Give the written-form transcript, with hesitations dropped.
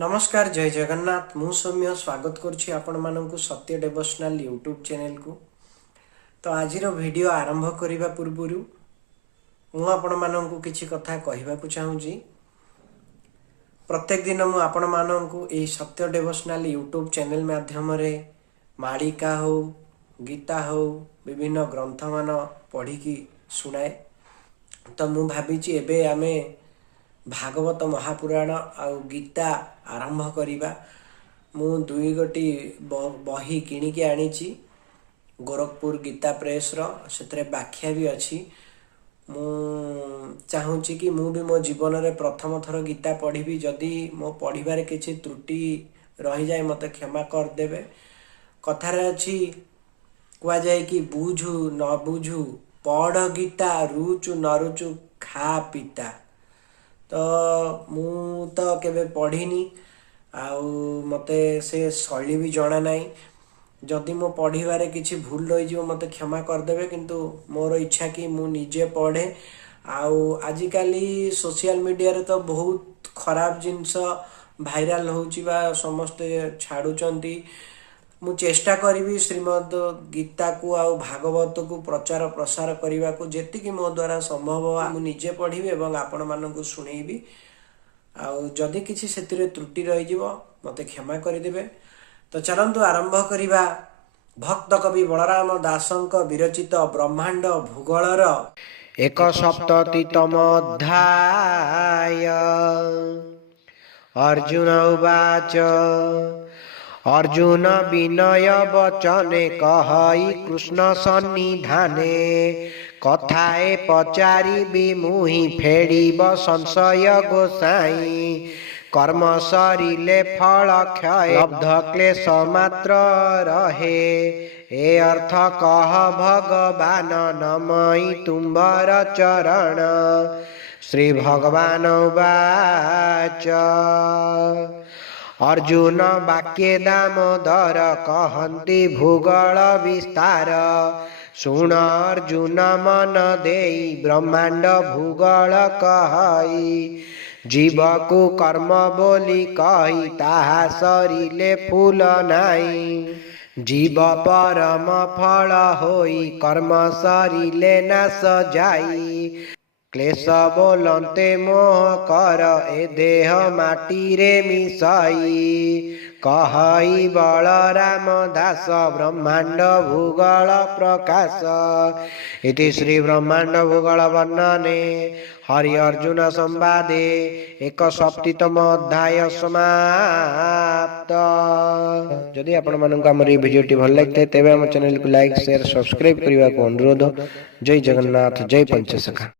नमस्कार जय जगन्नाथ मु सौम्य स्वागत करुच्ची आपण मानक सत्य डेवोशनल यूट्यूब चैनल को। तो आज वीडियो आरंभ करने पूर्व मुझे मानक किसी कथा कहवाक चाहूँगी। प्रत्येक दिन मुझे आपण मानक सत्य डेवोशनल यूट्यूब चैनल माध्यम मालिका हो गीता हो विभिन्न ग्रंथ मान पढ़ी शुणाए। तो मु भावी एबे आमे भागवत महापुराण आउ गीता आरंभ करिबा। मु दुई गोटी बही किणिकी आनीची गोरखपुर गीता प्रेस से व्याख्या भी अच्छी। मु चाहूँगी कि मु भी मो जीवन रे प्रथम थर गीता पढ़ी जदि मो पढ़िबारे किसी त्रुटि रही जाए मते क्षमा कर देबे। कथारे अच्छी कुआ जाए कि बुझु न बुझु पढ़ गीता रुचु न रुचु खा पिता। तो मु तो केबे पढ़ीनी आउ मते से शैली भी जना नहीं। जदि मो पढ़िबारे किसी भूल रही जो मते क्षमा कर देबे। किंतु मोर इच्छा कि मु निजे पढ़े। आउ आजिकाली सोशल मीडिया रे तो बहुत खराब जिनस भाइराल होउची बा समस्ते छाड़ुचंती। मु चेष्टा करी श्रीमद गीता को आउ भागवत को प्रचार प्रसार करने को जेतिकी मो द्वारा संभव मु निजे पढ़ी एवं आपण मानक शुणेबी। आउ जदि किसी से त्रुटि रही मते क्षमा करदे। तो चलंतु आरंभ करिबा भक्त कवि बलराम दासंक विरचित ब्रह्मांड भूगोलर 71तम अध्याय। अर्जुन उवाच अर्जुन विनय वचने कहई कृष्ण सन्निधाने कथाए पचारि विमुहि फेड़ीब संशय गोसाई कर्म सरिले फल क्षय लब्ध क्लेश मात्र रहे ए अर्थ कह भगवान नमई तुम्बर चरण। श्री भगवान उवाच अर्जुन वाक्ये दामोदर कहन्ति भूगोल विस्तार सुन अर्जुन मन देई ब्रह्मांड भूगोल कहई जीव को कर्म बोली कही ताहा सरिले फूल नाई जीव परम फल होई कर्म सरिले नाश जाई क्लेश बोलते मोह कर ए देह माटी रे मिसाई कहई बलराम दास ब्रह्मांड भूगोल प्रकाश। इति श्री ब्रह्मांड भूगोल वर्णने हरि अर्जुन संवादे 71तम अध्याय समाप्त। जदि आपण मानक हमर भिडियोटी भल लागते तेबे हम चैनल को लाइक शेयर सब्सक्राइब करने को अनुरोध। जय जगन्नाथ जय पंचसखा।